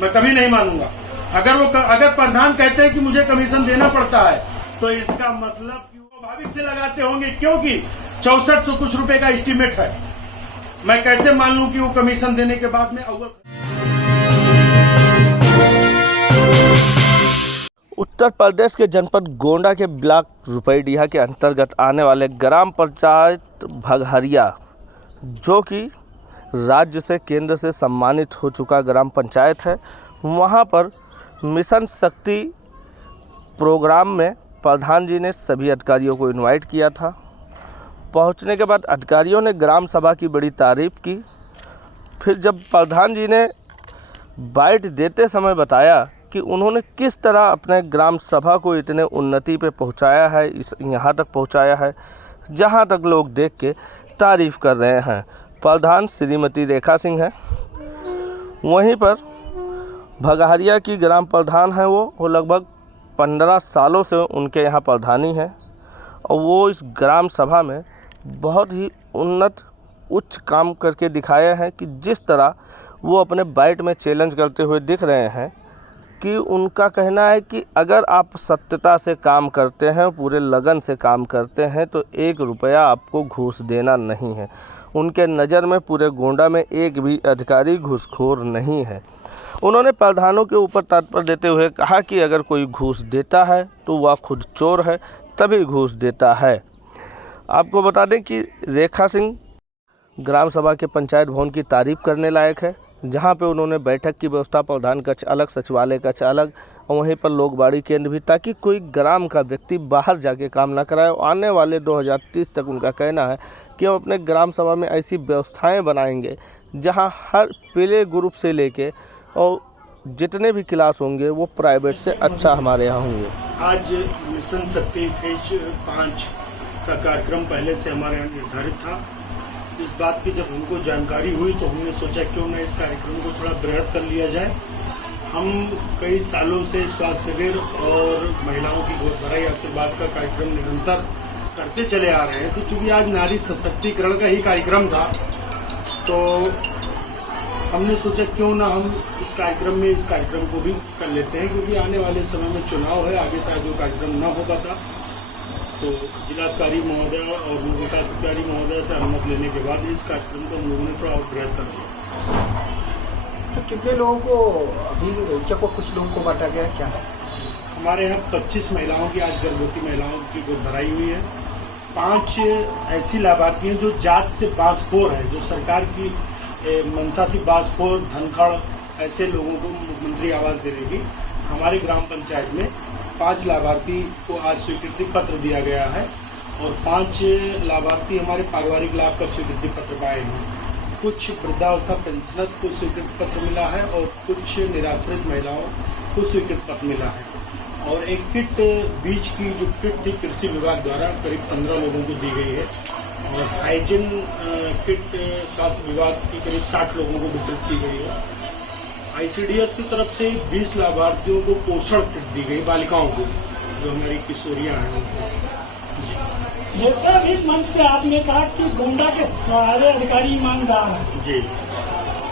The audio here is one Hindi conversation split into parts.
मैं कभी नहीं मानूंगा। अगर प्रधान कहते हैं कि मुझे कमीशन देना पड़ता है तो इसका मतलब कि वो स्वाभाविक से लगाते होंगे, क्योंकि 6400 कुछ रुपए का एस्टीमेट है। मैं कैसे मान लूं कि वो कमीशन देने के बाद में अव्वल। उत्तर प्रदेश के जनपद गोंडा के ब्लॉक रुपईडीहा के अंतर्गत आने वाले ग्राम पंचायत भगहरिया, जो कि राज्य से केंद्र से सम्मानित हो चुका ग्राम पंचायत है, वहां पर मिशन शक्ति प्रोग्राम में प्रधान जी ने सभी अधिकारियों को इनवाइट किया था। पहुंचने के बाद अधिकारियों ने ग्राम सभा की बड़ी तारीफ की। फिर जब प्रधान जी ने बाइट देते समय बताया कि उन्होंने किस तरह अपने ग्राम सभा को इतने उन्नति पे पहुंचाया है, यहाँ तक पहुंचाया है जहाँ तक लोग देख के तारीफ कर रहे हैं। प्रधान श्रीमती रेखा सिंह है। वहीं पर भगहरिया की ग्राम प्रधान है, वो लगभग 15 सालों से उनके यहाँ प्रधानी है और वो इस ग्राम सभा में बहुत ही उच्च काम करके दिखाए हैं कि जिस तरह वो अपने बाइट में चैलेंज करते हुए दिख रहे हैं कि उनका कहना है कि अगर आप सत्यता से काम करते हैं, पूरे लगन से काम करते हैं तो 1 रुपया आपको घूस देना नहीं है। उनके नज़र में पूरे गोंडा में एक भी अधिकारी घूसखोर नहीं है। उन्होंने प्रधानों के ऊपर तात्पर्य देते हुए कहा कि अगर कोई घूस देता है तो वह खुद चोर है, तभी घूस देता है। आपको बता दें कि रेखा सिंह ग्राम सभा के पंचायत भवन की तारीफ करने लायक है, जहां पे उन्होंने बैठक की व्यवस्था, प्रधान कक्ष अलग, सचिवालय कक्ष अलग और वहीं पर लोकबाड़ी केंद्र भी, ताकि कोई ग्राम का व्यक्ति बाहर जाके काम ना कराए। आने वाले 2030 तक उनका कहना है कि हम अपने ग्राम सभा में ऐसी व्यवस्थाएं बनाएंगे जहां हर प्ले ग्रुप से लेके और जितने भी क्लास होंगे वो प्राइवेट से अच्छा हमारे यहाँ होंगे। आज मिशन शक्ति फेज 5 का कार्यक्रम पहले से हमारे यहाँ निर्धारित था। इस बात की जब हमको जानकारी हुई तो हमने सोचा क्यों न इस कार्यक्रम को थोड़ा बृहद कर लिया जाए। हम कई सालों से स्वास्थ्य शिविर और महिलाओं की गोद भराई आशीर्वाद का कार्यक्रम निरंतर करते चले आ रहे हैं। तो चूंकि आज नारी सशक्तिकरण का ही कार्यक्रम था तो हमने सोचा क्यों ना हम इस कार्यक्रम को भी कर लेते हैं, क्योंकि आने वाले समय में चुनाव है, आगे शायद वो कार्यक्रम न हो पाता। तो जिलाधिकारी महोदय और विकास अधिकारी महोदय से अनुमति लेने के बाद इस कार्यक्रम को हम लोगों ने थोड़ा अपग्रेड कर दिया। तो कितने लोगों को अभी को कुछ लोगों को बांटा गया क्या है? हमारे यहाँ 25 महिलाओं की, आज गर्भवती महिलाओं की गोद भराई हुई है। 5 ऐसी लाभार्थी हैं जो जात से बासपोर है, जो सरकार की मंशा थी बासपोर, धनखड़, ऐसे लोगों को मुख्यमंत्री आवास देने की। हमारी ग्राम पंचायत में 5 लाभार्थी को आज स्वीकृति पत्र दिया गया है और 5 लाभार्थी हमारे पारिवारिक लाभ का स्वीकृति पत्र पाए हैं। कुछ वृद्धावस्था पेंशनर को स्वीकृति पत्र मिला है और कुछ निराश्रित महिलाओं को स्वीकृति पत्र मिला है। और एक किट, बीज की जो किट थी कृषि विभाग द्वारा करीब 15 लोगों को दी गई है और हाइजीन किट स्वास्थ्य विभाग की करीब 60 लोगों को वितरित की गई है। ICDS की तरफ से 20 लाभार्थियों को पोषण किट दी गई, बालिकाओं को, जो हमारी किशोरियां हैं उनको। जैसा अभी मंच से आपने कहा कि गोंडा के सारे अधिकारी ईमानदार हैं जी,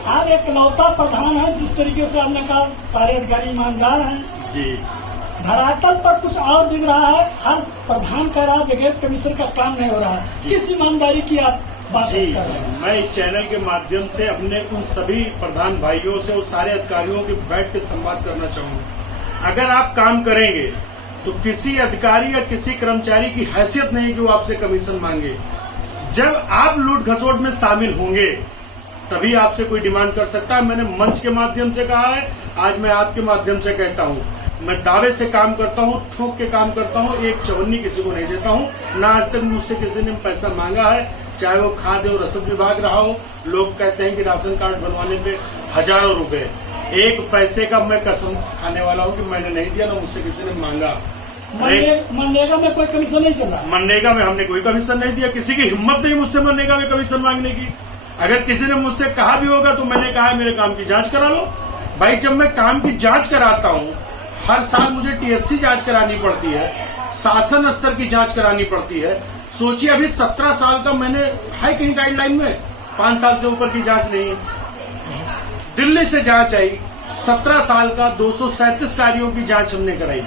आप एक लौता प्रधान है, जिस तरीके से आपने कहा सारे अधिकारी ईमानदार हैं जी, धरातल पर कुछ और दिख रहा है। हर प्रधान कह रहा है बगैर कमीशन का काम नहीं हो रहा है। किस ईमानदारी की आप बात कर रहे हैं? मैं इस चैनल के माध्यम से अपने उन सभी प्रधान भाइयों से और सारे अधिकारियों के बैठ के संवाद करना चाहूंगा। अगर आप काम करेंगे तो किसी अधिकारी या किसी कर्मचारी की हैसियत नहीं कि वो आपसे कमीशन मांगे। जब आप लूट घसोट में शामिल होंगे तभी आपसे कोई डिमांड कर सकता है। मैंने मंच के माध्यम से कहा है, आज मैं आपके माध्यम से कहता हूं, मैं दावे से काम करता हूं, ठोक के काम करता हूं, एक चवन्नी किसी को नहीं देता हूं। ना आज तक मुझसे किसी ने पैसा मांगा है, चाहे वो खाद्य और रसद विभाग रहा हो। लोग कहते हैं कि राशन कार्ड बनवाने पे हजारों रुपए, 1 पैसे का मैं कसम खाने वाला हूं कि मैंने नहीं दिया, ना मुझसे किसी ने मांगा। मनरेगा में कोई कमीशन नहीं चला? मनरेगा में हमने कोई कमीशन नहीं दिया। किसी की हिम्मत नहीं मुझसे मनरेगा में कमीशन मांगने की। अगर किसी ने मुझसे कहा भी होगा तो मैंने कहा मेरे काम की जांच करा लो। भाई, जब मैं काम की जांच कराता हूं, हर साल मुझे TSC जांच करानी पड़ती है, शासन स्तर की जांच करानी पड़ती है। सोचिए, अभी 17 साल का मैंने है कहीं गाइडलाइन में, 5 साल से ऊपर की जांच नहीं। दिल्ली से जांच आई, 17 साल का 237 कार्यों की जांच हमने कराई।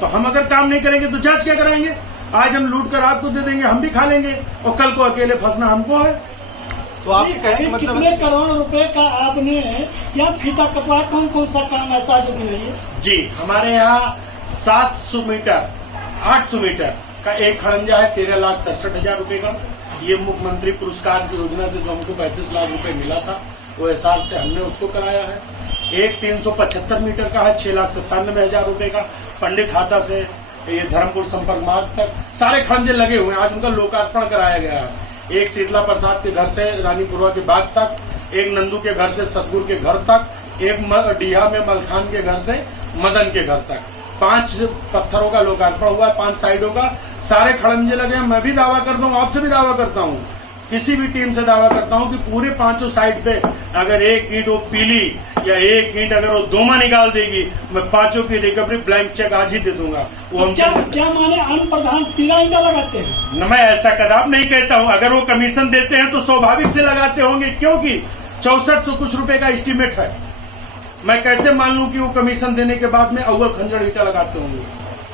तो हम अगर काम नहीं करेंगे तो जांच क्या कराएंगे? आज हम लूट कर आपको दे देंगे, हम भी खा लेंगे, और कल को अकेले फंसना हमको है। तो आप कहने का मतलब कितने करोड़ रुपए का आपने या फीता कटवा, कौन कौन सा काम ऐसा जो कि नहीं है? जी, हमारे यहाँ 700 मीटर 800 मीटर का एक खड़ंजा है 13,67,000 रुपए का। ये मुख्यमंत्री पुरस्कार योजना से जो हमको 35 लाख रुपए मिला था, वो एसआर से हमने उसको कराया है। एक 375 मीटर का है 6,97,000 रुपए का, पंडित हाथा से ये धर्मपुर संपर्क मार्ग तक सारे खड़ंजे लगे हुए हैं। आज उनका लोकार्पण कराया गया है। एक शीतला प्रसाद के घर से रानीपुरवा के बाग तक, एक नंदू के घर से सतगुरु के घर तक, एक डीहा में मलखान के घर से मदन के घर तक 5 पत्थरों का लोकार्पण हुआ है, 5 साइडों का सारे खड़ंजे लगे हैं। मैं भी दावा करता हूँ, आपसे भी दावा करता हूँ, किसी भी टीम से दावा करता हूँ कि पूरे 5 साइड पे अगर एक ईंट वो पीली या एक ईंट अगर वो दोमा निकाल देगी, मैं 5 की रिकवरी ब्लैंक चेक आज ही दे दूंगा। वो तो क्या माने अन्य प्रधान पीला ईंटा लगाते हैं? न, मैं ऐसा कदाप नहीं कहता हूँ। अगर वो कमीशन देते हैं तो स्वाभाविक से लगाते होंगे, क्योंकि 6400 कुछ रुपए का एस्टीमेट है। मैं कैसे मान लूं कि वो कमीशन देने के बाद में अव्वल खंजर ईंटा लगाते होंगे?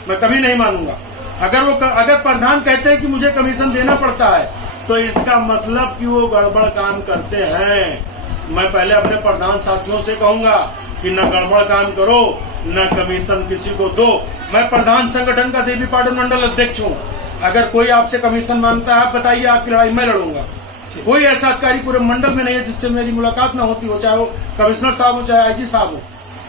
मैं कभी नहीं मानूंगा। अगर प्रधान कहते हैं कि मुझे कमीशन देना पड़ता है, तो इसका मतलब कि वो गड़बड़ काम करते हैं। मैं पहले अपने प्रधान साथियों से कहूंगा कि न गड़बड़ काम करो, न कमीशन किसी को दो। मैं प्रधान संगठन का देवी पाटन मंडल अध्यक्ष हूँ। अगर कोई आपसे कमीशन मांगता है, आप बताइए, आपकी लड़ाई मैं लड़ूंगा। कोई ऐसा अधिकारी पूरे मंडल में नहीं है जिससे मेरी मुलाकात ना होती हो, चाहे वो कमिश्नर साहब हो, चाहे आईजी साहब हो।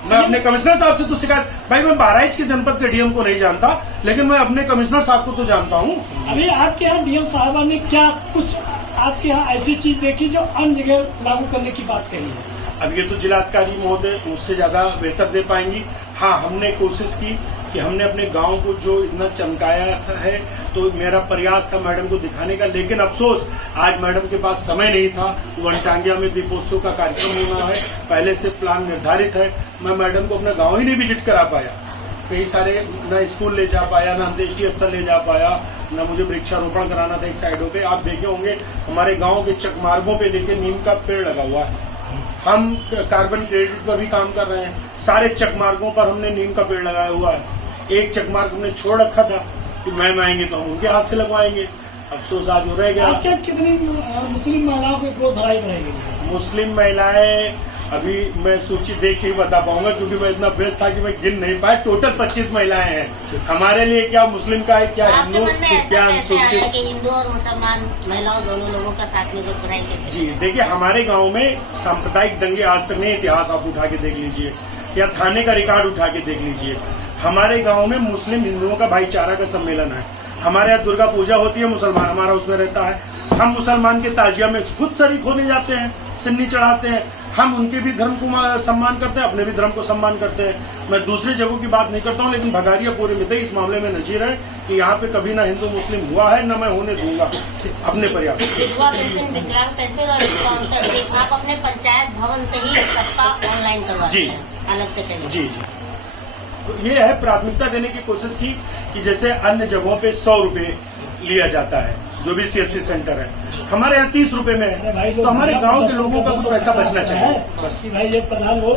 मैं अपने कमिश्नर साहब से तो शिकायत, भाई मैं बहराइच के जनपद के डीएम को नहीं जानता, लेकिन मैं अपने कमिश्नर साहब को तो जानता हूँ। अभी आपके यहाँ डीएम साहबा ने क्या कुछ आपके यहाँ ऐसी चीज देखी जो अन्य जगह लागू करने की बात कही है? अब ये तो जिलाधिकारी महोदय मुझसे ज्यादा बेहतर दे पाएंगी। हाँ, हमने कोशिश की कि हमने अपने गांव को जो इतना चमकाया है, तो मेरा प्रयास था मैडम को दिखाने का, लेकिन अफसोस आज मैडम के पास समय नहीं था। वनटांगिया में दीपोत्सव का कार्यक्रम होना है, पहले से प्लान निर्धारित है। मैं मैडम को अपना गांव ही नहीं विजिट करा पाया। कई सारे न स्कूल ले जा पाया, न अंत्येष्टि स्थल ले जा पाया, न मुझे वृक्षारोपण कराना था एक साइडों पे। आप देखे होंगे हमारे गाँव के चकमार्गों पे देखिए नीम का पेड़ लगा हुआ है। हम कार्बन क्रेडिट पर भी काम कर रहे हैं। सारे चकमार्गों पर हमने नीम का पेड़ लगाया हुआ है। एक चकमार्ग हमने छोड़ रखा था कि मैम आएंगे तो हम उनके हाथ से लगवाएंगे। अफसोस आज हो रह गया। आपके कितनी मुस्लिम महिलाओं को गोद भराई कराएगी? मुस्लिम महिलाएं अभी मैं सूची देख के ही बता पाऊंगा, क्योंकि मैं इतना व्यस्त था कि मैं गिन नहीं पाया। टोटल 25 महिलाएं हैं। हमारे लिए क्या मुस्लिम का है, क्या हिंदू, क्या अनुसूचित, हिंदू और मुसलमान महिलाओं दोनों लोगों का साथ में गोद भराई कैसे? जी देखिए, हमारे गांव में सांप्रदायिक दंगे आज तक नहीं। इतिहास आप उठा के देख लीजिए, या थाने का रिकॉर्ड उठा के देख लीजिए। हमारे गांव में मुस्लिम हिंदुओं का भाईचारा का सम्मेलन है। हमारे यहाँ दुर्गा पूजा होती है, मुसलमान हमारा उसमें रहता है। हम मुसलमान के ताजिया में खुद शरीक होने जाते हैं, सिन्नी चढ़ाते हैं। हम उनके भी धर्म को सम्मान करते हैं, अपने भी धर्म को सम्मान करते हैं। मैं दूसरे जगहों की बात नहीं करता हूँ, लेकिन भगारिया पूरे में इस मामले में नजीर है कि यहाँ पे कभी ना हिंदू मुस्लिम हुआ है, न मैं होने दूंगा अपने प्रयास। विधवा पेंशन, विकलांग पेंशन और स्पॉन्सरशिप आप अपने पंचायत भवन से ही सबका ऑनलाइन करवाते हैं, अलग से कहीं? जी, तो ये है प्राथमिकता देने की कोशिश की कि जैसे अन्य जगहों पे 100 रुपए लिया जाता है, जो भी CSC सेंटर है, हमारे यहाँ 30 रुपए में है। तो हमारे गांव के लोगों का कुछ पैसा बचना चाहिए बस। भाई ये प्रधान हो